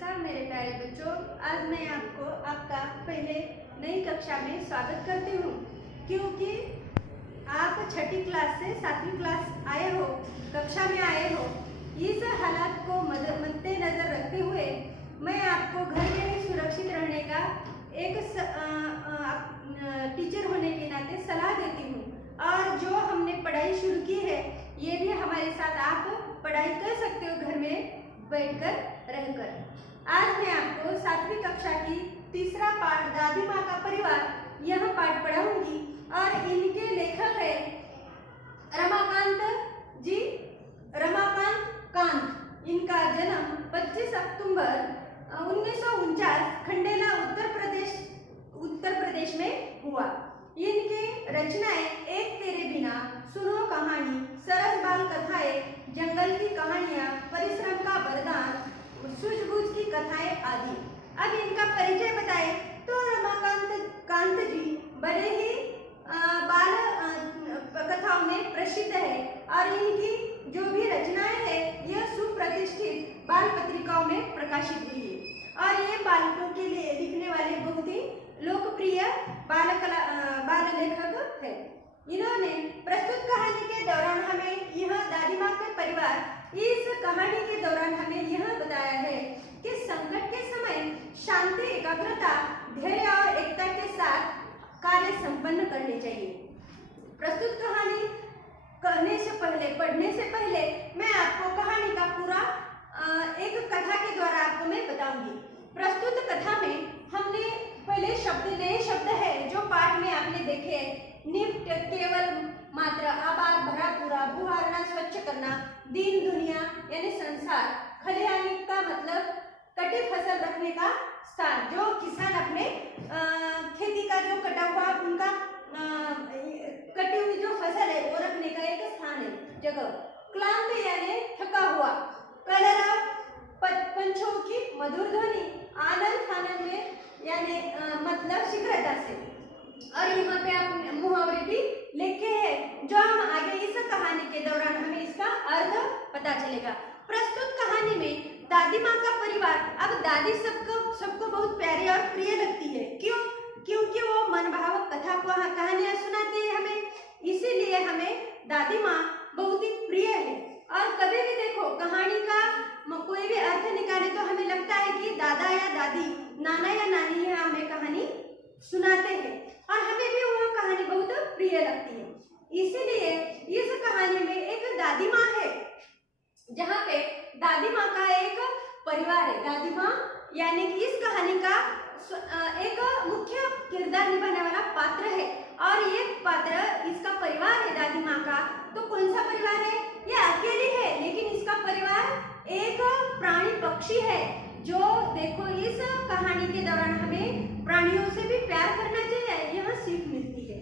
नमस्कार मेरे प्यारे बच्चों, आज मैं आपको आपका पहले नई कक्षा में स्वागत करती हूँ। क्योंकि आप छठी क्लास से 7वीं क्लास आए हो, कक्षा में आए हो। इस हालात को मद्देनजर रखते हुए मैं आपको घर में ही सुरक्षित रहने का एक टीचर होने के नाते सलाह देती हूँ। और जो हमने पढ़ाई शुरू की है, ये भी हमारे साथ आप पढ़ाई कर सकते हो घर में बैठकर रहकर। आज मैं आपको 7वीं कक्षा की तीसरा पाठ दादी माँ का परिवार यह पाठ पढ़ाऊंगी और इनके लेखक है रमाकांत जी, रमाकांत कांत। इनका जन्म 25 अक्टूबर 1949 खंडेला उत्तर प्रदेश में हुआ। इनकी रचनाएं एक तेरे बिना, सुनो कहानी, सरस बाल कथाएं, जंगल की कहानियां, परिश्रम का वरदान, सूझबूझ की कथाएं आदि। अब इनका परिचय बताएं तो रमाकांत कांत जी बड़े ही बाल कथाओं में प्रसिद्ध है और इनकी जो भी रचनाएं है यह सुप्रतिष्ठित बाल पत्रिकाओं में प्रकाशित हुई है और ये बालकों के लिए लिखने वाले बहुत ही लोकप्रिय बाल लेखक है। इन्होंने प्रस्तुत कहानी के दौरान हमें यह दादी माँ के परिवार, इस कहानी के दौरान हमें यह बताया है कि संकट के समय शांति, एकाग्रता, धैर्य और एकता के साथ कार्य संपन्न करने चाहिए। प्रस्तुत कहानी पढ़ने से पहले मैं आपको कहानी का पूरा एक कथा के द्वारा आपको मैं बताऊंगी। प्रस्तुत कथा में हमने पहले नए शब्द है जो पाठ में आपने देखे, निफ्ट केवल मात्र, आबाद भरा पूरा, बुहारना स्वच्छ करना, दीन दुनिया यानी संसार, खलिहानी का मतलब कटी फसल रखने का स्थान, जो किसान अपने खेती का जो कटा हुआ उनका कटी हुई जो फसल है वो रखने का एक स्थान है, जगह। क्लांत यानी थका हुआ, कलरव पंछों की मधुर ध्वनि, आनंद में यानी मतलब शीघ्रता से। और यहाँ पे आप मुहावरे भी लिखे हैं जो हम आगे इस कहानी के दौरान हमें इसका अर्थ पता चलेगा। प्रस्तुत कहानी में दादी माँ का परिवार, अब दादी सबको बहुत प्यारी और प्रिय लगती है। क्यों? क्योंकि वो मनभावक कहानियां सुनाती है हमें, इसीलिए हमें दादी माँ बहुत ही प्रिय है। और कभी भी देखो कहानी का कोई भी अर्थ निकाले तो हमें लगता है कि दादा या दादी, नाना या नानी है हमें कहानी सुनाते हैं और हमें भी वह कहानी बहुत प्रिय लगती है। इसीलिए इस कहानी में एक दादी माँ है, जहाँ पे दादी माँ का एक परिवार है। दादी माँ यानी कि इस कहानी का एक मुख्य किरदार निभाने वाला पात्र है और ये पात्र, इसका परिवार है दादी माँ का। तो कौन सा परिवार है? ये अकेली है, लेकिन इसका परिवार एक प्राणी पक्षी है। जो देखो इस कहानी के दौरान हमें प्राणियों से भी प्यार करना चाहिए, यह सीख मिलती है।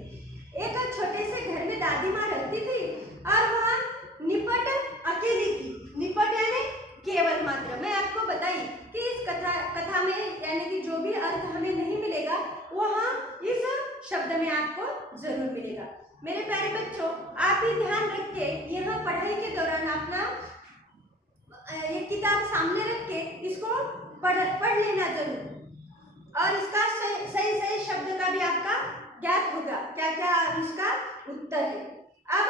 एक छोटे से घर में दादी माँ रहती थी और वह निपट अकेली थी। निपट यानी केवल मात्र। मैं आपको बताई कि इस कथा में यानी कि जो भी अर्थ हमें नहीं मिलेगा वहाँ इस शब्द में आपको जरूर मिलेगा। मेरे प्यारे बच्चों, आप भी ध्यान रख के यह पढ़ाई के दौरान अपना ये किताब सामने रख के इसको पढ़ लेना जरूर और इसका सही शब्द का भी आपका ज्ञात होगा क्या क्या इसका उत्तर है। अब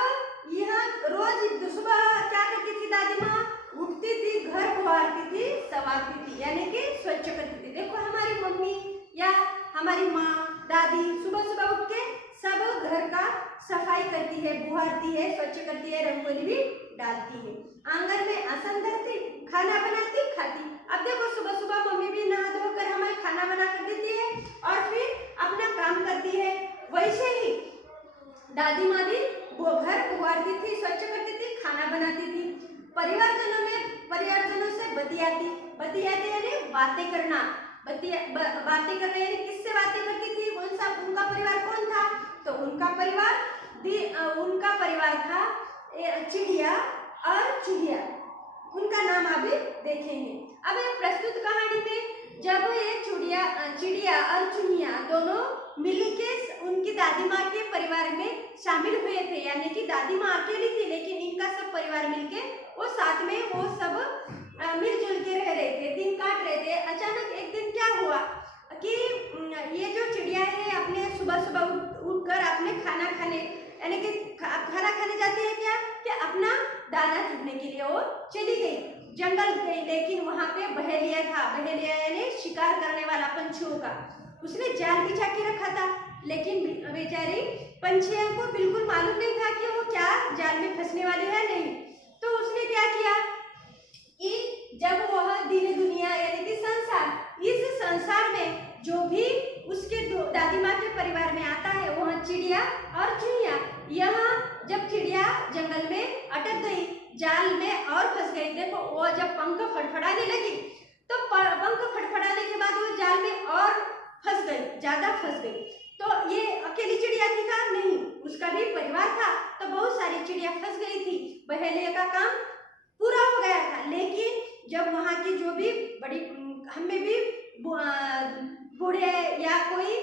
यह रोज सुबह क्या करती थी दादी माँ? उठती थी, घर बुहारती थी, संवारती थी यानी कि स्वच्छ करती थी। देखो हमारी मम्मी या हमारी माँ, दादी सुबह सुबह उठ के सब घर का सफाई करती है, बुहारती है, स्वच्छ करती है, रंगोली भी डालती है, आंगन में आसन धरती, खाना बनाती, खाती। अब देखो सुबह सुबह मम्मी भी नहा धोकर हमें खाना बना कर देती है और फिर अपना काम करती है। वैसे ही दादी माँ भी वो घर बुहारती थी, स्वच्छ करती थी, खाना बनाती थी, परिवारजनों से बतियाती यानी बातें करना। बातें करना यानी किससे बातें करती थी? कौन सा उनका परिवार कौन था? तो उनका परिवार था चिड़िया और चूहिया। उनका नाम अभी देखेंगे। अब ये प्रस्तुत कहानी में जब ये चिड़िया और चूहिया दोनों मिलके उनकी दादी माँ के परिवार में शामिल हुए थे, यानी कि दादी माँ अकेली थी लेकिन इनका सब परिवार मिलके वो साथ में वो सब मिलजुल के रह रहे थे, दिन काट रहे थे, लेकिन वहां पे बहेलिया था। बहेलिया यानी शिकार करने वाला पंछियों का। उसने जाल बिछा के रखा था, लेकिन बेचारी पंछियों को बिल्कुल मालूम नहीं था कि वो क्या जाल में फंसने वाली है नहीं। तो उसने क्या किया कि जब वह दिन दुनिया यानी कि संसार, इस संसार में जो भी उसके दादी माँ के परिवार में आता है, वह चिड़िया और चुहिया, यहाँ जब चिड़िया जंगल में अटक गई, जाल में और फंस गई। देखो वो जब पंख फड़फड़ाने लगी तो पंख फड़फड़ाने के बाद वो जाल में और फंस गई, ज्यादा फंस गई। तो ये अकेली चिड़िया थी का नहीं, उसका भी परिवार था, तो बहुत सारी चिड़िया फंस गई थी। बहेलिया का काम पूरा हो गया था। लेकिन जब वहाँ की जो भी बड़ी, हमें भी बूढ़े या कोई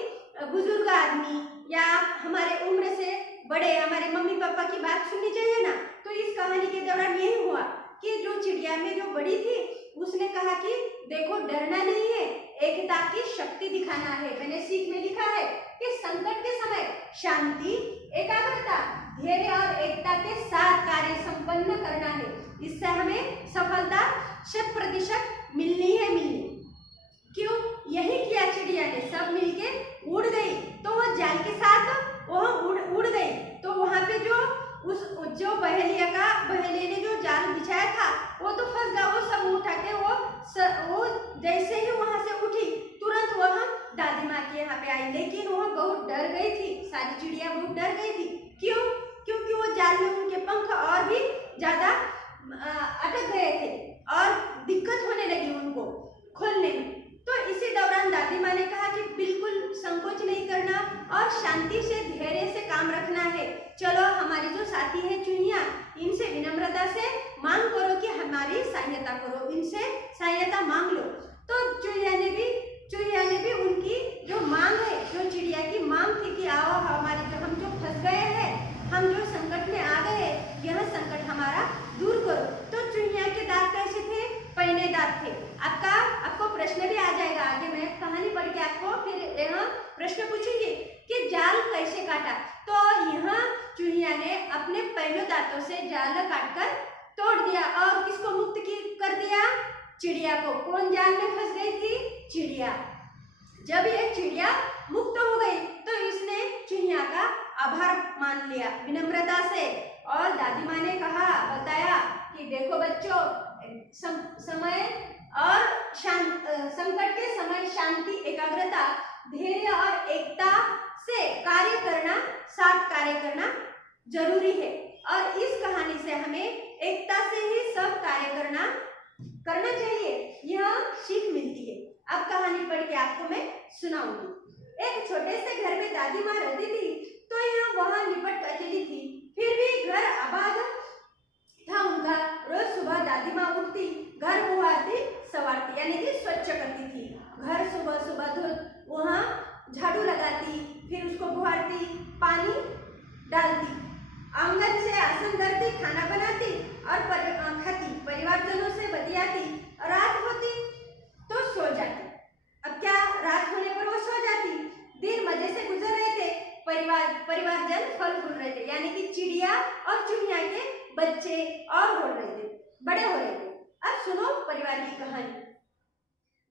बुजुर्ग आदमी या हमारे उम्र से बड़े हमारे मम्मी पापा की बात सुननी चाहिए ना। तो इस कहानी के दौरान यही हुआ कि जो चिड़िया में जो बड़ी थी उसने कहा कि देखो डरना नहीं है, एकता की शक्ति दिखाना है। मैंने सीख में लिखा है कि संकट के समय शांति, एकाग्रता, धैर्य और एकता के साथ कार्य संपन्न करना है। इससे हमें सफलता 100% मिलनी है, मिलनी। क्यों? यही किया चिड़िया ने, सब मिलके उड़ गई। तो वह जाल के साथ वह उड़ गई। तो वहां पे जो बहेलिया ने जो जाल बिछाया था वो तो फंस गया। वो सब उठा के वो जैसे ही वहां से उठी तुरंत वह दादी माँ के यहाँ पे आई। लेकिन वह बहुत डर गई थी, सारी चिड़िया बहुत डर गई थी। क्यों? क्योंकि वो जाल में उनके पंख और भी ज्यादा अटक गए थे और दिक्कत होने लगी उनको खोलने में। तो इसी दौरान दादी माँ ने कहा कि बिल्कुल संकोच नहीं करना और शांति से, धैर्य से काम रखना है। चलो हमारी जो साथी है चुहिया, इनसे विनम्रता से मांग करो कि हमारी सहायता करो, इनसे सहायता मांग लो। तो चुहिया ने भी उनकी जो मांग है, जो चिड़िया की मांग थी कि आओ हमारे हम जो फंस गए हैं, हम जो संकट में आ गए, यह संकट हमारा दूर करो। तो चुहिया के दांत कैसे थे? पहने दांत थे। आपको प्रश्न भी आ जाएगा आगे, मैं कहानी पढ़ के आपको फिर यहाँ प्रश्न पूछूंगी कि जाल कैसे काटा। तो यहाँ चुहिया ने अपने पहले दांतों से जाल काटकर तोड़ दिया और किसको मुक्त कर दिया? चिड़िया को। कौन जाल में फंस गई थी? चिड़िया। जब ये चिड़िया मुक्त हो गई तो इसने चुहिया का आभार मान लिया विनम्रता से। और दादी माँ ने बताया कि देखो बच्चों, समय और संकट के समय शांति, एकाग्रता, धैर्य और एकता से कार्य करना, साथ कार्य करना जरूरी है। और इस कहानी से हमें एकता से ही सब कार्य करना चाहिए, यह सीख मिलती है। अब कहानी पढ़ के आपको मैं सुनाऊंगी। एक छोटे से घर में दादी माँ रहती थी। तो यह वहाँ निपट अकेली थी, फिर भी घर आबाद था उनका। रोज सुबह दादी माँ उठती, घर बुहारती, संवारती यानी कि स्वच्छ करती थी। घर सुबह वहाँ झाड़ू लगाती, फिर उसको बुहारती, पानी डालती, आंगन से आसन धरती, खाना बनाती और खाती, परिवारजनों से बतियाती। रात होती तो सो जाती। अब क्या, रात होने पर वो सो जाती। दिन मजे से गुजर रहे थे, परिवारजन फल फूल रहे थे, यानी कि चिड़िया और चुहिया के बच्चे और हो रहे थे, बड़े हो रहे थे। अब सुनो परिवार की कहानी।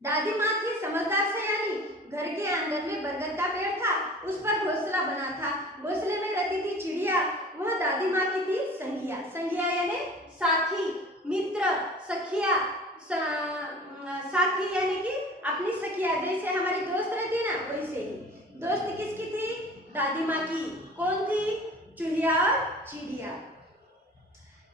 दादी माँ थी समझदार सयानी। घर के आंगन में बरगद का पेड़ था, उस पर घोंसला बना था। घोंसले में रहती थी चिड़िया, वह दादी माँ की थी संगिया। संगिया यानी साथी, मित्र, सखिया। साथी यानी कि अपनी सखिया, जैसे हमारी दोस्त रहती है ना, वैसे ही। दोस्त किसकी थी? दादी माँ की। कौन थी? चुहिया और चिड़िया।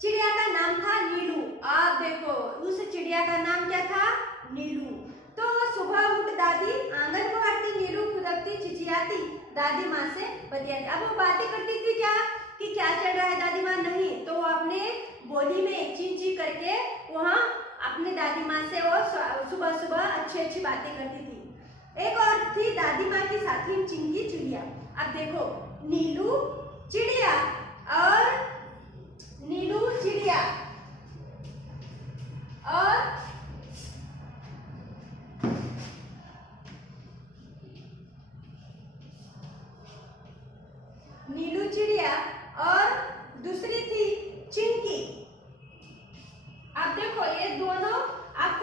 चिड़िया का नाम था नीलू। आप देखो उस चिड़िया का नाम क्या था? नीलू। तो सुबह उठ दादी आंगन बुहारती, नीलू खुदकती, चिचियाती, दादी माँ से बतियाती। अब वो बातें करती थी क्या कि क्या चल रहा है दादी माँ? नहीं, तो वो अपने बोली में ची ची करके वहाँ अपने दादी माँ से वो सुबह सुबह अच्छी बातें करती थी। एक और थी दादी माँ की साथी चिंकी चुहिया। अब देखो नीलू चिड़िया और नीलू चिड़िया और दूसरी थी चिंकी। आप देखो ये दोनों आप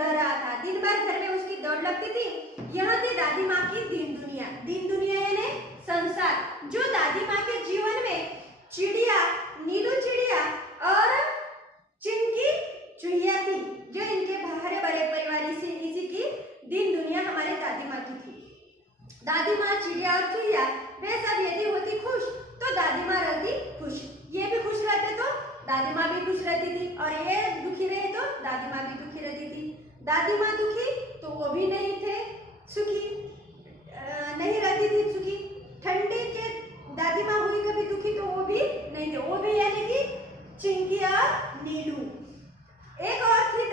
रह रहा था। दिन भर घर में उसकी दौड़ लगती थी। यह थी दादी माँ की दीन दुनिया। दीन दुनिया यानी संसार। जो दादी माँ के जीवन में चिड़िया, नीलू चिड़िया और चिंकी चुहिया थी, जो इनके हरे भरे परिवार इसी की दीन दुनिया हमारे दादी माँ की थी। दादी माँ, चिड़िया और चुहिया वे सब यदि होती खुश तो दादी माँ रहती खुश। ये भी खुश रहते तो दादी माँ भी खुश रहती थी, और ये दुखी रहे तो दादी माँ भी दुखी रहती थी। दादी माँ दुखी तो वो भी नहीं थे सुखी, नहीं रहती थी सुखी। ठंडी के दादी माँ हुई कभी दुखी तो वो भी नहीं थे, वो भी यानी कि चिंकी और नीलू। एक और थी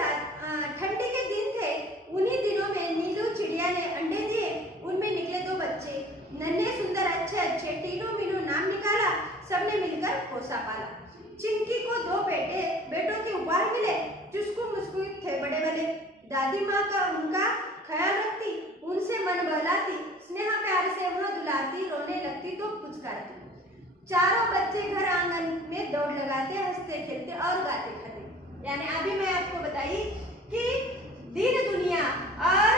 ठंडी के दिन थे। उन्हीं दिनों में नीलू चिड़िया ने अंडे दिए, उनमें निकले 2 बच्चे, नन्हे सुंदर अच्छे अच्छे। टीनू मीनू नाम निकाला, सबने मिलकर पोसा पाला। चिंकी को 2 बेटों के उपहार मिले, चुस्कू मुस्कू थे बड़े बड़े। दादी माँ का उनका ख्याल रखती, उनसे मन बहलाती, स्नेह प्यार से वह दुलारती, रोने लगती तो पुचकारती। चारों बच्चे घर आंगन में दौड़ लगाते, हंसते खेलते और गाते खाते। यानी अभी मैं आपको बताई कि दीन दुनिया और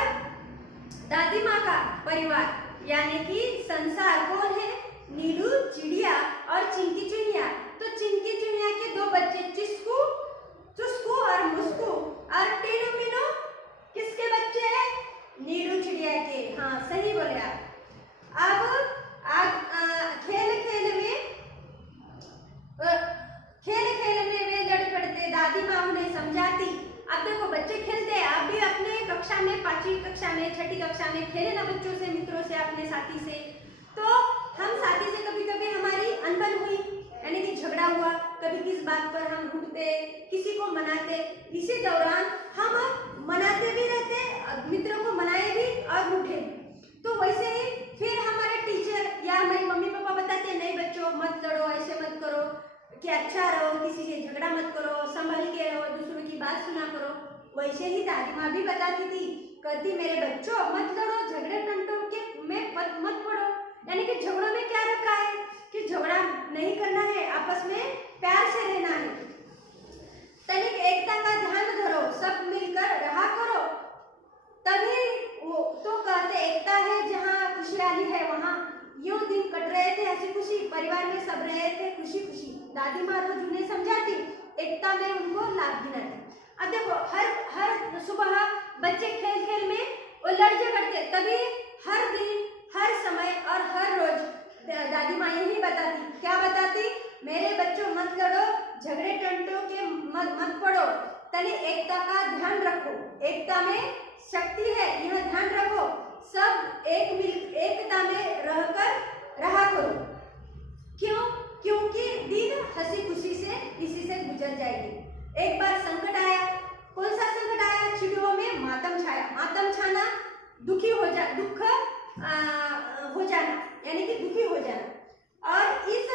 दादी माँ का परिवार यानी कि संसार कौन है? नीलू चिड़िया और चिंकी चुहिया। तो चिंकी चुहिया के 2 बच्चे चुस्कू चुस्कू और मुस्कू, और टीनू मीनू किसके बच्चे हैं? नीलू चिड़िया के। हाँ, सही बोले आप। अब खेल खेल में वे लड़ पड़ते, दादी माँ उन्हें समझाती। अब देखो बच्चे खेलते, आप भी अपने कक्षा में 5वीं कक्षा में 6ठी कक्षा में खेले ना बच्चों से, मित्रों से, अपने साथी से। तो हम साथी से कभी कभी हमारी अनबन हुई, यानी कि झगड़ा हुआ, कभी किस बात पर हम रूठते, किसी को मनाते। इसी दौरान हम मनाते भी रहते, मित्रों को मनाए भी और रूठे। तो वैसे ही फिर हमारे टीचर या हमारी मम्मी पापा बताते, नहीं बच्चों मत लड़ो, ऐसे मत करो, कि अच्छा रहो, किसी से झगड़ा मत करो, संभल के रहो, दूसरों की बात सुना करो। वैसे ही दादी माँ भी बताती थी, कहती मेरे बच्चों मत लड़ो, झगड़े टंटों के में मत पड़ो। यानी कि झगड़ों में क्या रखा है कि झगड़ा नहीं करना है, आपस में प्यार से रहना है। तनिक एकता का ध्यान धरो, सब मिलकर रहा करो, तभी वो तो कहते एकता है जहाँ खुशहाली है वहाँ। यूं दिन कट रहे थे हंसी खुशी, परिवार में सब रहे थे खुशी खुशी। दादी माँ रोज उन्हें समझाती, एकता में उनको लाभ गिनाती। अब देखो हर सुबह बच्चे खेल खेल में वो लड़ झगड़ते, तभी हर दिन, हर समय और हर रोज दादी माँ यही बताती। क्या बताती? मेरे बच्चों मत लड़ो, झगड़े टंटों के मत पड़ो, तनी एकता का ध्यान रखो, एकता में शक्ति है, यह ध्यान रखो, सब एकता में रहकर रहा करो। क्यों? क्योंकि दिन हंसी खुशी से इसी से गुजर जाएगी। एक बार संकट आया। कौन सा संकट आया? चिड़ियों में मातम छाया। मातम छाना दुख हो जाना, यानी कि दुखी हो जाना। और इस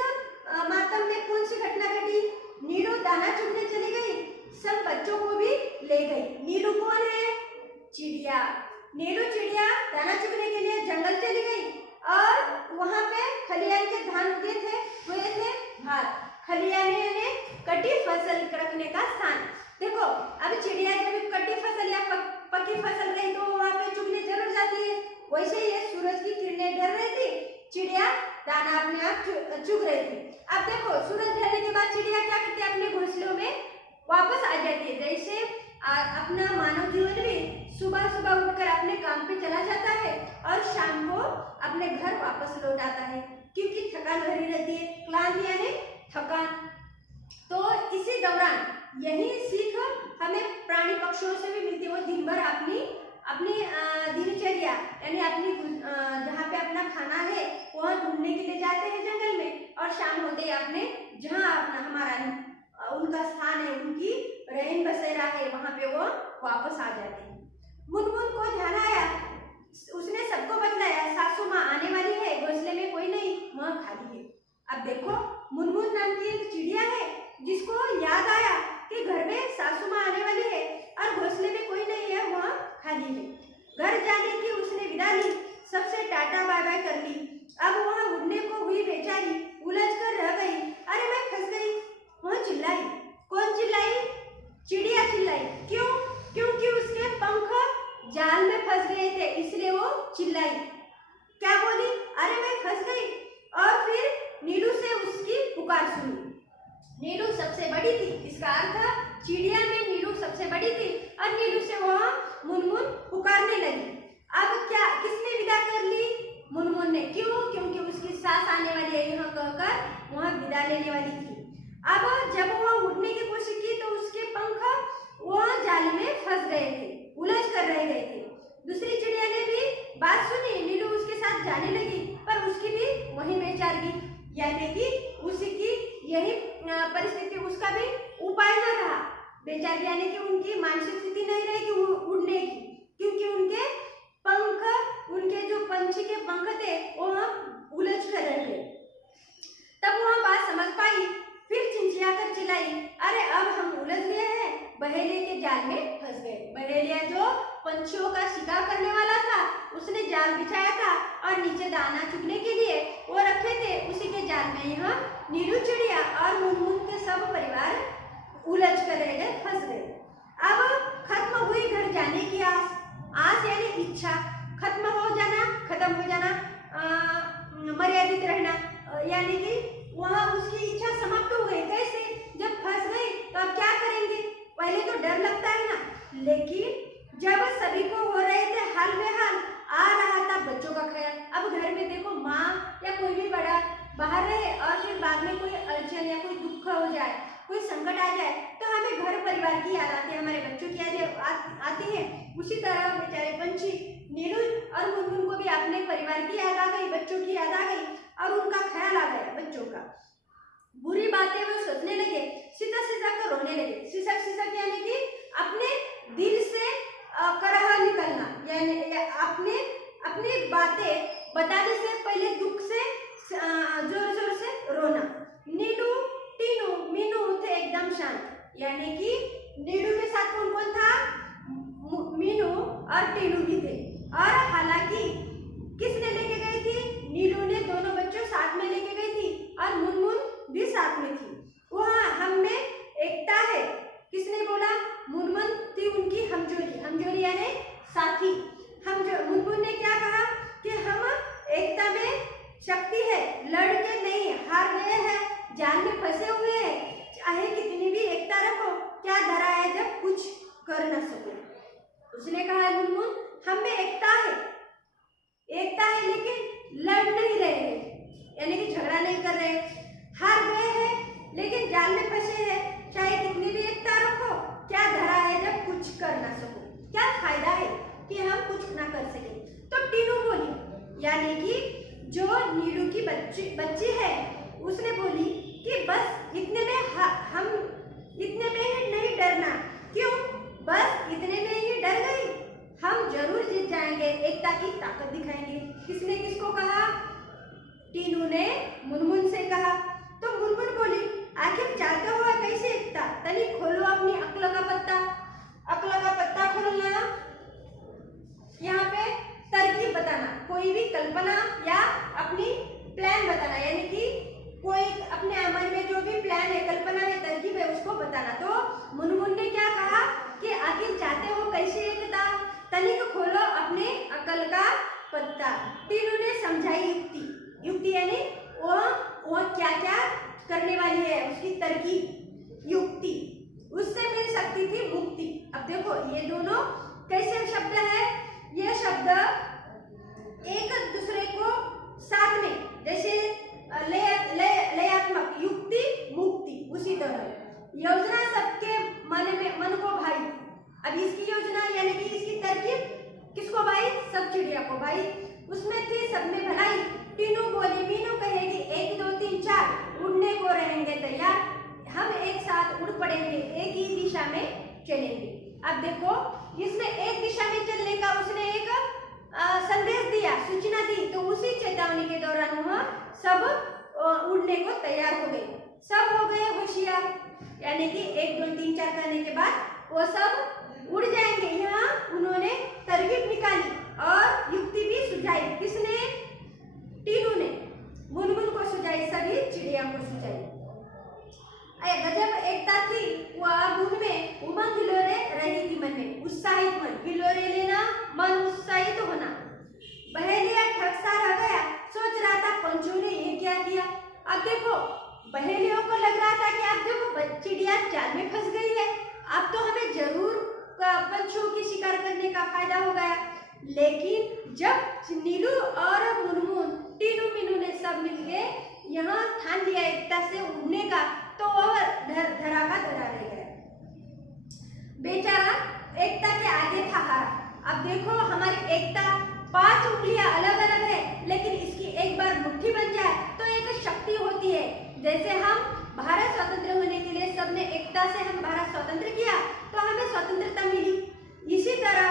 मातम में कौन सी घटना घटी? नीलू दाना चुगने चली गई, सब बच्चों को भी ले गई। नीलू कौन है? चिड़िया। नीलू चिड़िया दाना चुगने के लिए जंगल चली गई, और वहां पे खलियान के धान हुए थे भात। खलियान ने कटी फसल रखने का स्थान। देखो अब चिड़िया जब कटी फसल या पकी फसल रही तो वहां पे चुगने जरूर जाती है। वैसे ही सूरज की किरणें ढल रही थी, चिड़िया दाना अपने आप चुग रही थी। अब देखो सूरज ढलने के बाद चिड़िया क्या करती है? अपने घोंसलों में वापस आ जाती है। जैसे अपना मानव जीवन भी सुबह सुबह उठकर अपने काम पे चला जाता है और शाम को अपने घर वापस लौट आता है, क्योंकि थकान भरी रहती है। क्लांति यानी थकान। तो इसी दौरान यही सीख हमें प्राणी पक्षियों से भी मिलती है। वो दिन भर अपनी दिनचर्या यानी अपनी जहाँ पे अपना खाना है वहाँ ढूंढने के लिए जाते हैं जंगल में, और शाम होते ही अपने जहाँ हमारा उनका स्थान है, उनकी रहन बसेरा है, वहाँ पे वो वापस आ जाते हैं। मुनमुन को ध्यान आया, उसने सबको बतलाया सासू माँ आने वाली है, घोंसले में कोई नहीं, वह खाली है। अब देखो मुनमुन नाम की एक चिड़िया है जिसको याद आया कि घर में सासू माँ आने वाली है और घोंसले में कोई नहीं है, वह खाली है। घर जाने की उसने विदा ली, सबसे टाटा बाय बाय कर ली। अब वह उड़ने को हुई बेचारी, उलझ कर रह गई। अरे मैं फंस गई। वह चिल्लाई। कौन चिल्लाई? चिड़िया चिल्लाई। क्यों? क्योंकि उसके पंख थे, इसलिए वो चिल्लाई। क्या बोली? अरे मैं फंस गई। और फिर नीलू से उसकी पुकार सुनी। नीलू सबसे बड़ी थी, इसका अर्थ चिड़िया में नीलू सबसे बड़ी थी और नीलू से वह मुनमुन पुकारने लगी। अब क्या किसने विदा कर ली? मुनमुन ने। क्यों? क्योंकि उसकी सांस आने वाली है, यह कहकर वह विदा लेने वाली थी। अब जब वह उड़ने की कोशिश की तो उसके पंख वह जाल में फंस गए थे, उलझ कर रह गए थे। दूसरी चिड़िया ने भी बात सुनी, नीलू उसके साथ जाने लगी, पर उसकी भी वही बेचारगी, यानी कि उसकी यही परिस्थिति, उसका भी उपाय न रहा। बेचारी यानी कि उनकी मानसिक स्थिति नहीं रही कि उड़ने की, क्योंकि उनके पंख, उनके जो पंछी के पंख थे वो उलझ कर रह गए। तब वह बात समझ पाई, फिर चिंचियाकर चिल्लाई, अरे अब हम उलझ गए हैं, बहेलिए के जाल में फंस गए। बहेलिया जो पंछियों का शिकार करने वाला था, उसने जाल बिछाया था और नीचे दाना चुगने के लिए वो रखे थे, उसी के जाल में यहाँ नीलू चिड़िया और मुनमुन के सब परिवार उलझ कर रह गए, फंस गए। अब खत्म हुई घर जाने की आस। आस यानी इच्छा, खत्म हो जाना, खत्म हो जाना, मर्यादित रहना, यानी कि वहाँ उसकी इच्छा समाप्त हो गई। कैसे? जब फंस गई तो अब क्या करेंगे? पहले तो डर लगता है ना, लेकिन जब सभी को हो रहे थे हाल बेहाल, आ रहा था बच्चों का ख्याल। अब घर में देखो माँ या कोई भी बड़ा बाहर रहे और फिर बाद में कोई अड़चन या कोई दुख हो जाए, कोई संकट आ जाए, तो हमें घर परिवार की याद आती है, हमारे बच्चों की याद आती है। उसी तरह बेचारे पंछी नीलू और मुनमुन को भी अपने परिवार की याद आ गई, बच्चों की याद आ गई और उनका ख्याल आ गया बच्चों का। बुरी बातें वो सोचने लगे, सिसक सिसक कर रोने लगे। सिसक सिसक यानी कि अपने दिल से करहा निकलना, यानी अपने अपनी बातें बताने से पहले दुख से जोर जोर से रोना। नीलू, टीनू, मीनू थे एकदम शांत, यानी कि नीलू के साथ कौन कौन था? मीनू और टीनू भी थे। और हालांकि किसने लेके गई थी? नीलू ने दोनों बच्चों साथ में लेके गई थी और मुनमुन भी साथ में थी। वहाँ हम में एकता है, किसने बोला? मुनमुन थी उनकी हमजोरी, हमजोरी यानी साथी। मुनमुन ने क्या कहा कि हम एकता में शक्ति है, लड़ के नहीं, हार गए हैं, जाल में फंसे हुए हैं, चाहे कितनी भी एकता रखो, क्या धरा है जब कुछ कर न सको। उसने कहा है मुनमुन, हम में एकता है, एकता है, लेकिन लड़ नहीं रहे हैं, यानी कि झगड़ा नहीं कर रहे, हार गए हैं लेकिन जाल में फंसे हैं, चाहे कितनी भी एकता रखो, क्या धरा है जब कुछ कर ना सको, क्या फायदा है कि हम कुछ ना कर सके। तो टीनू बोली, यानी कि जो नीलू की बच्ची है, उसने बोली कि बस इतने में हम इतने में ही नहीं डरना। क्यों? बस इतने में ही डर गई, हम जरूर जीत जाएंगे, एकता की ताकत दिखाएंगे। किसने किसको कहा? टीनू ने मुनमुन से कहा। तो मुनमुन बोली, आखिर चाहते हो कैसे एकता? तनी खोलो अपनी अक्ल का पत्ता। अक्ल का पत्ता खोलना, यहाँ पे तरकीब बताना, कोई भी कल्पना या अपनी प्लान बताना, यानी कि कोई अपने मन में जो भी प्लान है, कल्पना है, तरकीब है, उसको बताना। तो मुनमुन ने क्या कहा कि आखिर चाहते हो कैसे एकता? तनिक खोलो अपने अकल का पत्ता। टीनू ने समझाई युक्ति, युक्ति यानी वो क्या क्या करने वाली है, उसकी तरकीब, युक्ति, उससे मिल सकती थी मुक्ति। अब देखो ये दोनों कैसे शब्द है, ये शब्द एक दूसरे को साथ में, जैसे लयात्मक, युक्ति मुक्ति, उसी तरह योजना सबके मन को भाई। अब इसकी योजना यानी कि इसकी तरकीब किसको भाई? सब चिड़िया को भाई, उसमें थी सब में भलाई। टीनू बोली, मीनू कहेगी 1 2 3 4, उड़ने को रहेंगे तैयार, हम एक साथ उड़ पड़ेंगे, एक ही दिशा में चलेंगे। अब देखो इसमें एक दिशा में चलने का उसने एक संदेश दिया, सूचना दी, तो उसी चेतावनी के दौरान वह सब उड़ने को तैयार हो गए, सब हो गए होशियार, यानी कि 1 2 3 4 करने के बाद वो सब उड़ जाएंगे। यहाँ उन्होंने तरकीब निकाली और युक्ति भी सुझाई। किसने? टीनू ने मुनमुन को सुझाई, सभी चिड़िया को सुझाई। गजब एकता थी, वह उनमें उमंग हिलोरे रही थी, मन में उत्साहित मन, हिलोरे लेना मन उत्साहित हो अब देखो, पहेलियों को लग रहा था कि अब देखो चिड़िया जाल में फंस गई है, अब तो हमें जरूर पंछियों की शिकार करने का फायदा हो गया। लेकिन जब नीलू और मुनमुन, टीनू मीनू ने सब मिलके यहाँ ठान लिया एकता से उड़ने का, तो वह धरा का धरा रह गया। बेचारा एकता के आगे था हारा। अब देखो हमारी एकता 5 उंगलियां अलग अलग है, लेकिन इसकी एक बार मुट्ठी बन जाए तो एक शक्ति होती है। जैसे हम भारत स्वतंत्र होने के लिए सबने एकता से हम भारत स्वतंत्र किया तो हमें स्वतंत्रता मिली। इसी तरह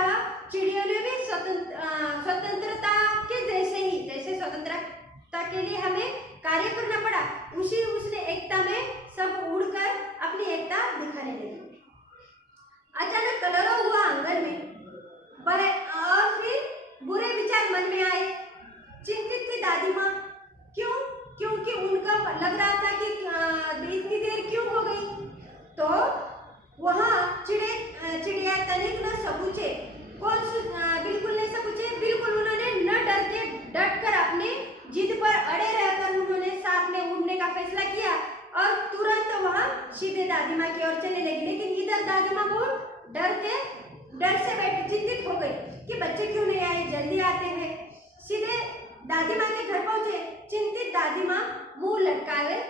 चिड़ियों ने भी स्वतंत्रता के जैसे स्वतंत्रता के लिए हमें कार्य करना पड़ा, उसने एकता में सब उड़कर अपनी एकता दिखाने लगी। अचानक कलरव हुआ आंगन में, और फिर बुरे विचार मन में आए। चिंतित थी दादी माँ, क्यों? क्योंकि उनका लग रहा था कि इतनी देर क्यों हो गई। तो वहाँ चिड़िया तनिक न सबूचे, बिल्कुल नहीं सबूचे, बिल्कुल उन्होंने न डट कर अपने जिद पर अड़े रहकर उन्होंने साथ में उड़ने का फैसला किया और तुरंत वहाँ सीधे दादी माँ की ओर चलने लगी। लेकिन इधर दादी माँ बहुत डर से चिंतित हो गई कि बच्चे क्यों नहीं आए, जल्दी आते हैं। सीधे दादी माँ के घर पहुंचे। चिंतित दादी माँ मुंह लटकाए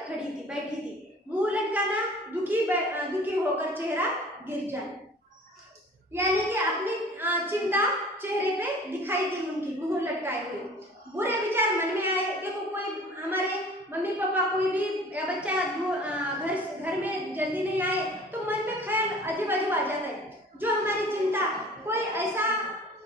बैठी थी। मुंह लटकाना दुखी होकर चेहरा गिर जाए, यानी कि अपनी चिंता चेहरे पे दिखाई दी उनकी मुंह लटकाए हुए। बुरे विचार मन में आए। देखो कोई हमारे मम्मी पापा कोई भी बच्चा घर में जल्दी नहीं आए तो मन में ख्याल अजीब अजीब आ जाता है। जो हमारी चिंता कोई ऐसा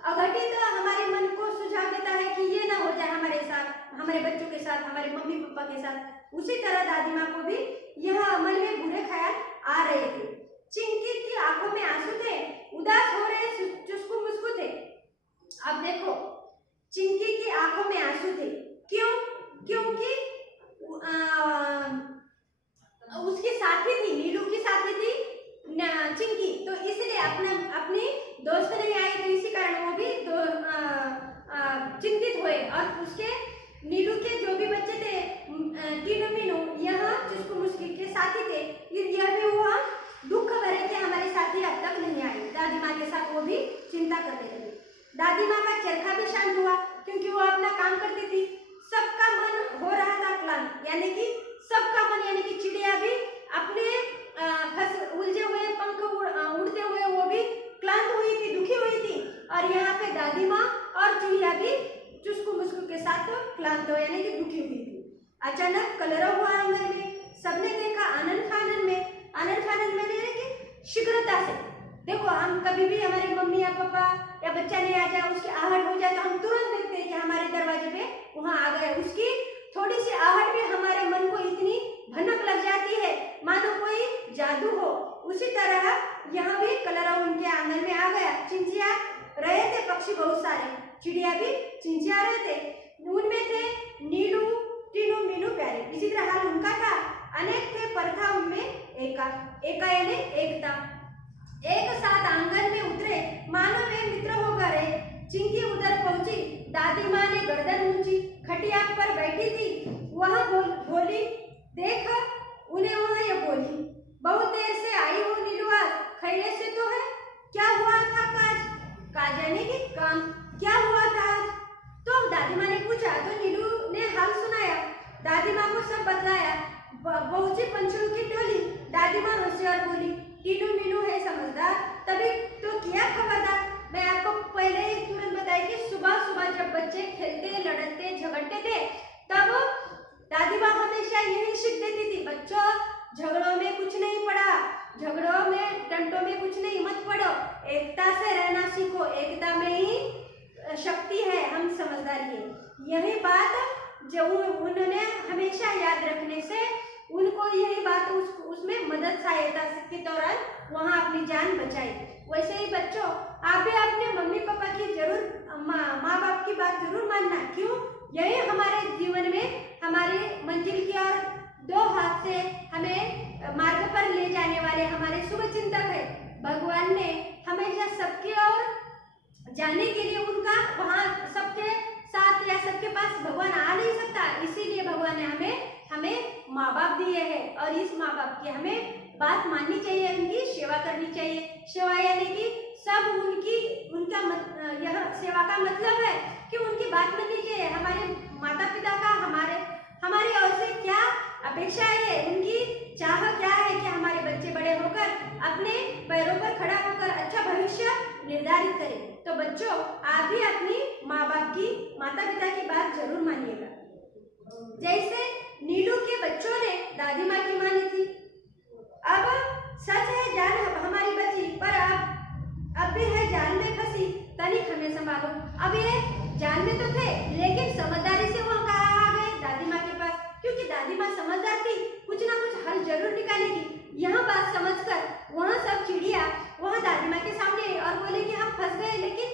अघटित हमारे मन को सुझाव देता है कि ये ना हो जाए हमारे साथ, हमारे बच्चों के साथ, हमारे मम्मी पापा के साथ। उसी तरह दादी माँ को भी यह मन में बुरे ख्याल आ रहे थे। चिंकित की आंखों में आंसू थे, उदास हो रहे चुस्कू मुस्कू थे। अब देखो चिंकी की आंखों में आंसू थे, क्यों? क्योंकि उसकी साथी थी, नीलू की साथी थी चिंकी, तो इसलिए अपनी दोस्त नहीं आई, तो इसी कारण वो भी चिंतित हुए। और उसके नीलू के जो भी बच्चे थे टीनू मीनू यहाँ चुस्कू मुस्की के साथी थे, यह भी वहाँ दुख भरे कि हमारे साथी अब तक नहीं आई। दादी माँ के साथ वो भी चिंता करने लगी। दादी माँ का चरखा भी शांत हुआ, क्योंकि वो अपना काम करती थी। सबका मन हो रहा था क्लांत, यानी कि सबका मन, यानी कि चिड़िया भी अपने उलझे हुए पंख उड़ते हुए वो भी क्लांत हुई थी, दुखी हुई थी। और यहाँ पे दादी माँ और चिड़िया भी चुस्कू मुस्कू के साथ क्लांत हो, यानी कि दुखी हुई थी। अचानक कलरव हुआ आंगन में। सबने देखा आनंद फानंद में यानी कि शीघ्रता से। देखो हम कभी भी हमारे मम्मी या पापा या बच्चा नहीं आ जाए, उसकी आहट हो जाए तो हम तुरंत देखते हैं कि हमारे दरवाजे पे वहाँ आ गए। उसकी थोड़ी सी आहट भी हमारे मन को इतनी भनक लग जाती है मानो कोई जादू हो। उसी तरह यहाँ भी कलरव उनके आंगन में आ गया। चिंचिया रहे थे पक्षी बहुत सारे, चिड़िया भी चिंचिया रहे थे। उनमें थे नीलू टीनू मीनू प्यारे, इसी तरह हाल उनका था। अनेक थे पर था उनमें एका यानी एकता। एक साथ आंगन में उतरे, मानो वे मित्र हो गए। चिंकी उधर पहुंची, दादी माँ ने गर्दन ऊंची खटिया पर बैठी थी, वह बोली, देख उन्हें वहाँ ये बोली, बहुत देर से आई हो नीलू, आज खैरियत से तो है? क्या हुआ था काज यानी कि काम, क्या हुआ था आज? तो दादी माँ ने पूछा, तो नीलू ने हाल सुनाया। दादी माँ को सब बतलाया। पहुंची पंछियों की टोली। दादी माँ हंसी और बोली, टीनू मीनू है समझदार, तभी तो किया खबरदार। मैं आपको पहले ही तुरंत बताई कि सुबह सुबह जब बच्चे खेलते लड़ते झगड़ते थे तब दादी माँ हमेशा यही सीख देती थी, बच्चों झगड़ों में कुछ नहीं पड़ा, झगड़ों में टंटों में कुछ नहीं, मत पड़ो, एकता से रहना सीखो, एकता में ही शक्ति है, हम समझदारी है। यही बात जो उन्होंने हमेशा याद रखने से उनको यही बात उसमें मदद सहायता के दौरान वहाँ अपनी जान बचाई। वैसे ही बच्चों आप भी अपने मम्मी पापा की जरूर माँ बाप की बात जरूर मानना। क्यों? यही हमारे जीवन में हमारी मंजिल की ओर दो हाथ से हमें मार्ग पर ले जाने वाले हमारे शुभ चिंतक है। भगवान ने हमेशा सबकी ओर जाने के लिए उनका वहाँ सबके साथ या सबके पास भगवान आ नहीं सकता, इसीलिए भगवान ने हमें माँ बाप दिए हैं और इस माँ बाप की हमें बात माननी चाहिए, उनकी सेवा करनी चाहिए। सेवा यानी कि सब यह सेवा का मतलब है कि उनकी बात माननी चाहिए। हमारे माता पिता का हमारी ओर से क्या अपेक्षा है, उनकी चाह क्या है कि हमारे बच्चे बड़े होकर अपने पैरों पर खड़ा होकर अच्छा भविष्य निर्धारित करें। तो बच्चों, आप भी अपनी माँ बाप की, माता पिता की बात जरूर मानिएगा। जैसे नीलू के बच्चों ने दादी माँ की मानी थी। अब सच है जान हमारी बची, पर अब भी है जान में फंसी, तनिक हमें संभालो। अब ये जान में तो थे, लेकिन समझदारी से वहाँ कहाँ आ गए दादी माँ के पास, क्योंकि दादी माँ समझदार थी, कुछ ना कुछ हल जरूर निकालेगी। यह बात समझकर वहाँ सब चिड़िया वहाँ दादी माँ के सामने आई और बोले कि हम फंस गए, लेकिन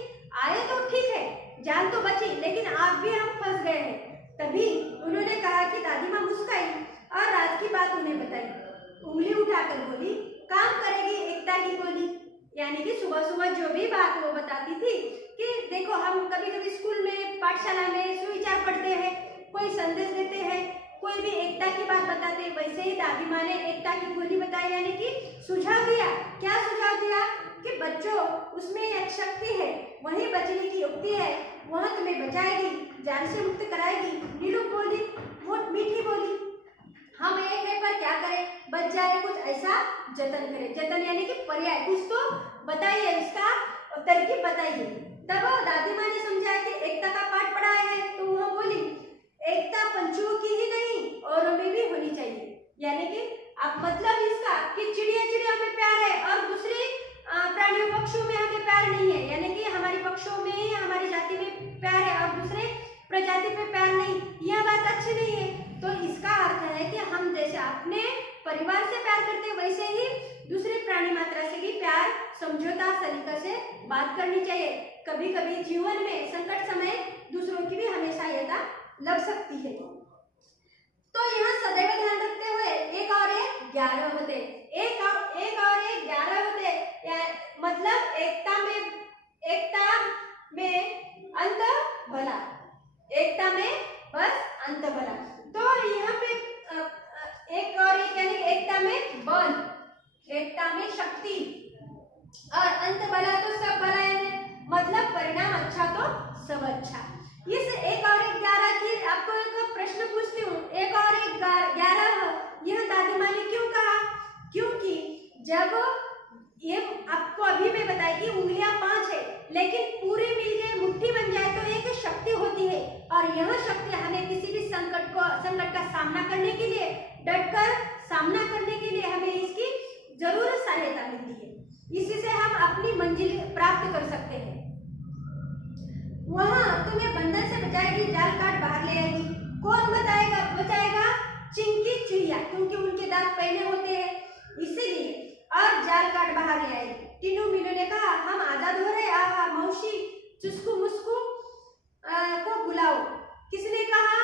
आए तो ठीक है, जान तो बची, लेकिन आप भी हम फंस गए हैं। तभी उन्होंने कहा कि दादी माँ मुस्काई और रात की बात उन्हें बताई। उंगली उठाकर बोली, काम करेगी एकता की बोली। यानी कि सुबह सुबह जो भी बात वो बताती थी कि देखो, हम कभी कभी स्कूल में, पाठशाला में सुविचार पढ़ते हैं, कोई संदेश देते हैं, कोई भी एकता की बात बताते, वैसे ही दादी माँ ने एकता की बोली बताई, यानी कि सुझाव दिया। क्या सुझाव दिया कि बच्चों, उसमें एक शक्ति है, वहीं बचने की युक्ति है, वहाँ तुम्हें बचाएगी, जान से मुक्त कराएगी। नीलू बोली, वो मीठी बोली, हम एक है पर क्या करें, बच जाए कुछ ऐसा जतन करें। जतन यानी कि पर्याय, कुछ तो बताइए, इसका तरकीब बताइए। तब दादी माँ ने समझाया कि एकता का पाठ पढ़ाया है, तो वह बोली, एकता पंछियों की ही नहीं औरों में भी होनी चाहिए। यानी कि अब मतलब इसका कि चिड़िया में प्यार है और दूसरी प्राणियों पक्षियों में हमें प्यार नहीं है, यानी कि हमारी पक्षियों में ही हमारी जाति में प्यार है और दूसरे प्रजाति पे प्यार नहीं, यह बात अच्छी नहीं है। तो इसका अर्थ है कि हम जैसे अपने परिवार से प्यार करते हैं, वैसे ही दूसरे प्राणी मात्रा से भी प्यार, समझौता सलीका से बात करनी चाहिए। कभी कभी जीवन में संकट समय दूसरों की भी हमें सहायता लग सकती है। तो यहाँ सदैव ध्यान रखते हुए 1 और 1 11 होते, 1 और 1 11 होते, मतलब एकता में अंत भला, एकता में बस अंत भला। तो यहाँ पे 1 और 1 यानी एकता में बल, एकता में शक्ति और अंत भला तो सब भला, यानी मतलब परिणाम अच्छा तो सब अच्छा। इस 1 और 1 11 की आपको एक प्रश्न पूछती हूँ। 1 और 1 11 यह दादी माँ ने क्यों कहा? क्योंकि जब ये आपको अभी मैं बताई कि उंगलियां 5 है, लेकिन पूरे मिलके मुट्ठी बन जाए तो एक शक्ति होती है, और यह शक्ति हमें किसी भी संकट का सामना करने के लिए, डटकर सामना करने के लिए हमें इसकी जरूर सहायता मिलती है। इसी से हम अपनी मंजिल प्राप्त कर सकते हैं। वहाँ तुम्हें बंदर से बचाएगी, जाल काट बाहर ले आएगी। कौन बचाएगा? चिंकी चिड़िया, क्योंकि उनके दांत पहले होते हैं इसीलिए, और जाल काट बाहर ले आएगी। टीनू मीनू ने कहा, हम आजाद हो रहे, आहा मौसी चुस्कू मुस्कू को बुलाओ। किसने कहा?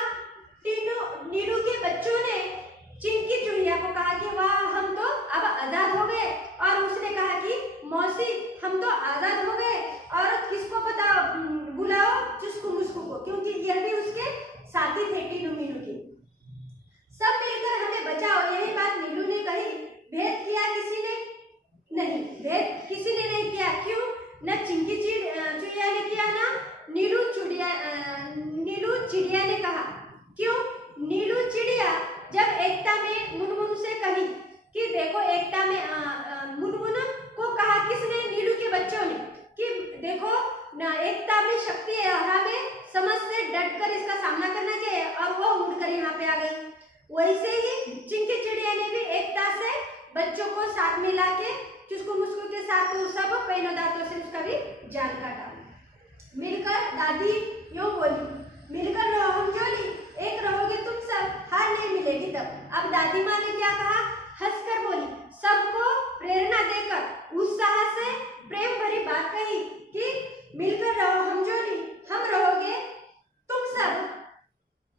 नीलू के बच्चों ने चिंकी चिड़िया को कहा कि वाह, हम तो अब आजाद हो गए, और उसने कहा कि मौसी हम तो आजाद हो गए, और किसको बुलाओ? चुस्कू मुस्कू को, क्योंकि यह भी उसके साथी थे टीनू मीनू के। सब मिलकर हमें बचाओ, यही बात नीलू ने कही। भेद किया किसी ने? नहीं, भेद किसी ने नहीं किया। क्यों? न चिंकी चिड़िया ने किया, ना नीलू चिड़िया ने कहा। क्यों? नीलू चिड़िया जब एकता में मुनमुन से कही कि देखो, एकता में मुनमुन को कहा किसने? नीलू के बच्चों ने, कि देखो ना, एकता में शक्ति है और हमें समझ से डटकर इसका सामना करना चाहिए, और वो उड़कर यहाँ पे आ गई। वैसे ही चिंकी चिड़िया ने भी एकता से बच्चों को साथ मिला के चुस्कू मुस्कू के साथ सब पैनों दांतों से उसका भी जाल काटा। मिलकर दादी यूं बोली, मिलकर रहो हम जोली, एक रहोगे तुम सब, हार नहीं मिलेगी तब। अब दादी माँ ने क्या कहा? हंसकर बोली, सबको प्रेरणा देकर उत्साह से प्रेम भरी बात कही कि मिलकर रहो हम जोली, हम रहोगे तुम सब,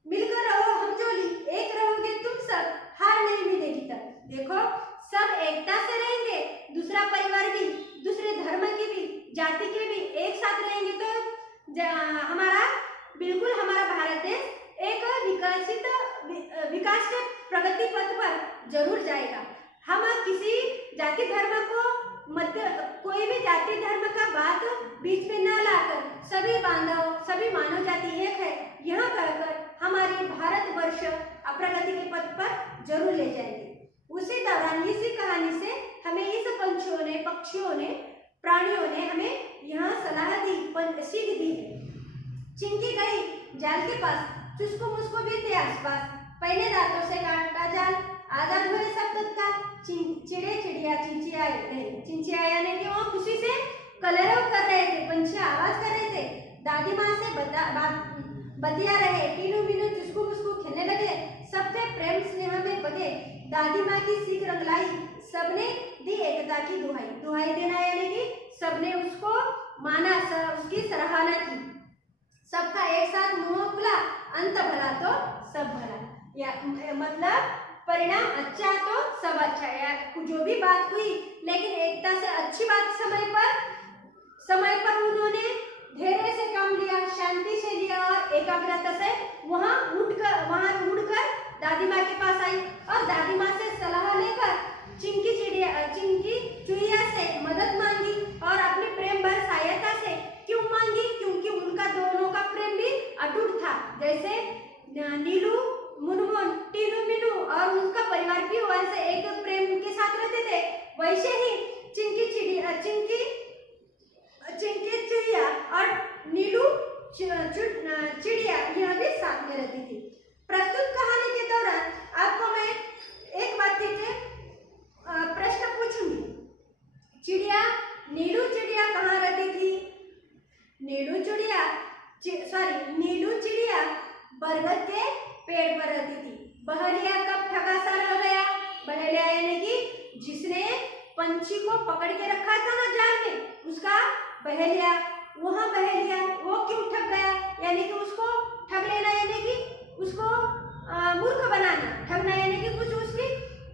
मिलकर रहो हम जोली, एक रहोगे तुम सब, हार नहीं मिलेगी तब। देखो, सब एकता से रहेंगे, दूसरा परिवार भी, दूसरे धर्म की भी, जाति के भी एक साथ रहेंगे तो हमारा बिल्कुल हमारा भारत देश एक विकास के प्रगति पथ पर जरूर जाएगा। हम किसी जाति धर्म को कोई भी जाति धर्म का बात बीच में न लाकर सभी मानव जाति एक है यह कहकर हमारी भारतवर्ष प्रगति के पथ पर जरूर ले जाएंगे। उसी दौरान इसी कहानी से हमें इस पक्षियों ने प्राणियों ने हमें यह सलाह दी, सीख दी है। चिंकी गई जाल के पास, चुस्को मुस्को भी थे आसपास, पहले दांतों से काटा जाल, आजाद हुए सब तत्काल। चिड़िया चिंचिया यानी कि वो खुशी से कलरव कर रहे थे, पंछी आवाज कर रहे थे, दादी माँ से बतिया रहे, टीनू मीनू चुस्को मुस्को खेलने लगे, सबके प्रेम स्नेह में बगे, दादी माँ की सीख रंगलाई, सबने दी एकता की दुहाई देना यानी कि सबने उसको माना, उसकी सराहना की, सबका एक साथ मुंह खुला, अंत भला तो सब भला, या मतलब परिणाम अच्छा तो सब अच्छा, या जो भी बात हुई लेकिन एकता से अच्छी बात समय पर उन्होंने धैर्य से काम लिया, शांति से लिया और एकाग्रता से वहां उड़कर दादी माँ के पास आई और दादी माँ से सलाह लेकर चिंकी चुईया से मदद मांगी और अपनी प्रेम भर सहायता से। क्यों मांगी? क्योंकि उनका दोनों का प्रेम भी अटूट था, जैसे नीलू मुनमुन टीनू मीनू और उनका परिवार भी वैसे एक प्रेम के साथ रहते थे, वैसे ही चिंकी चुईया और नीलू चिड़िया यह भी साथ में रहती थी। प्रस्तुत कहानी के दौरान आपको मैं एक वाक्य के प्रश्न पूछूंगी। नीलू चिड़िया कहाँ रहती थी? नीलू चिड़िया बरगद के पेड़ पर रहती थी। बहेलिया कब ठगासा हो गया? बहेलिया यानी कि जिसने पंछी को पकड़ के रखा था ना जाल में, उसका बहेलिया वो क्यों ठग गया? यानी कि उसको ठग लेना यानी कि उसको मूर्ख बनाना, ठगना यानी कि कुछ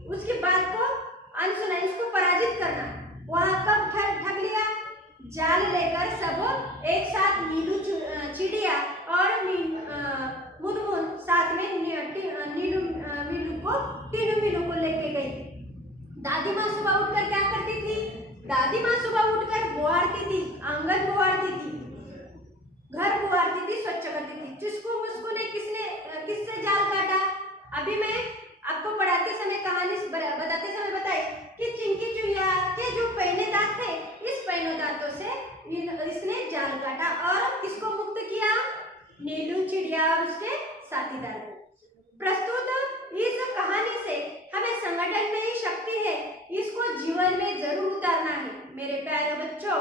उसकी बात को अनसुना, उसको पराजित करना। वह कब ठग लिया? जाल लेकर सब एक साथ नीलू चिड़िया और मुनमुन साथ में टीनू मीनू को लेके गई। दादी माँ सुबह उठकर क्या करती थी? दादी माँ सुबह उठकर बुआरती थी, आंगन बुआरती थी, घर बुआरती थी, स्वच्छ करती थी। चुस्को मुस्को ने किससे जाल काटा? अभी मैं आपको पढ़ाते समय कहानी बताते समय बताई कि चिंकी चुईया के जो पहले दांत थे, इस पहले दांतों से इसने जाल काटा और किसको मुक्त किया? नीलू चिड़िया और उसके साथीदार को। प्रस्तुत इस कहानी से हमें संगठन में ही शक्ति है, इसको जीवन में जरूर उतारना है। मेरे प्यारे बच्चों,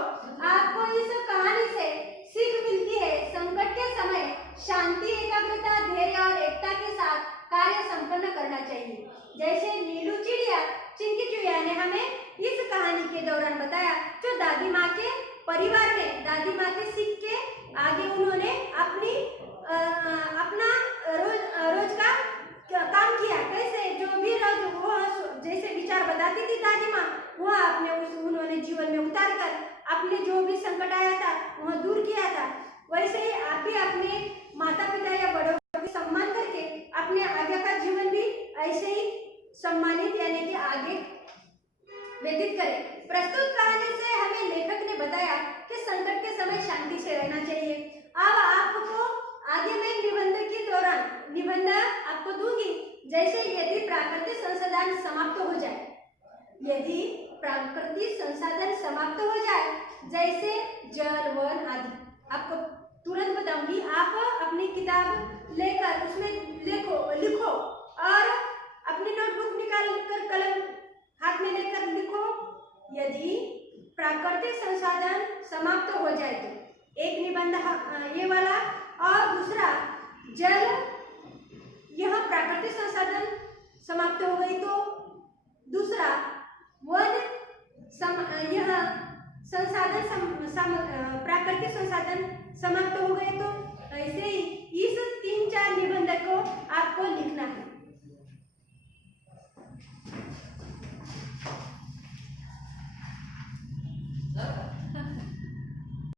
आपको इस कहानी से सीख मिलती है, संकट के समय शांति, एकाग्रता, धैर्य और एकता के साथ कार्य संपन्न करना चाहिए। जैसे नीलू चिड़िया चिंकी चुईया ने हमें इस कहानी के दौरान बताया, जो दादी माँ के परिवार में दादी माँ के सीख के आगे उन्होंने अपना रोज का काम किया। कैसे? जो भी रोज वो जैसे विचार बताती थी दादी माँ, वह उन्होंने जीवन में उतार कर अपने जो भी संकट आया था वह दूर किया था। वैसे ही आप भी अपने माता पिता या बड़ों का सम्मान करके अपने आगे का जीवन भी ऐसे ही सम्मानित यानी कि आगे व्यतीत करें। प्रस्तुत कहानी से हमें लेखक ने बताया कि संकट के समय शांति से रहना चाहिए। अब आपको आगे मैं निबंध आपको दूंगी। जैसे यदि प्राकृतिक संसाधन समाप्त हो जाए, जैसे जल, वन आदि, आपको तुरंत बताऊंगी। आप अपनी किताब लेकर उसमें लिखो और अपनी नोटबुक निकाल कर कलम हाथ में लेकर लिखो। यदि प्राकृतिक संसाधन समाप्त हो जाए तो एक निबंध ये वाला, और दूसरा जल, यह प्राकृतिक संसाधन समाप्त हो गई तो दूसरा वन, यह प्राकृतिक संसाधन समाप्त हो गए तो, ऐसे ही इस 3-4 निबंध को आपको लिखना है।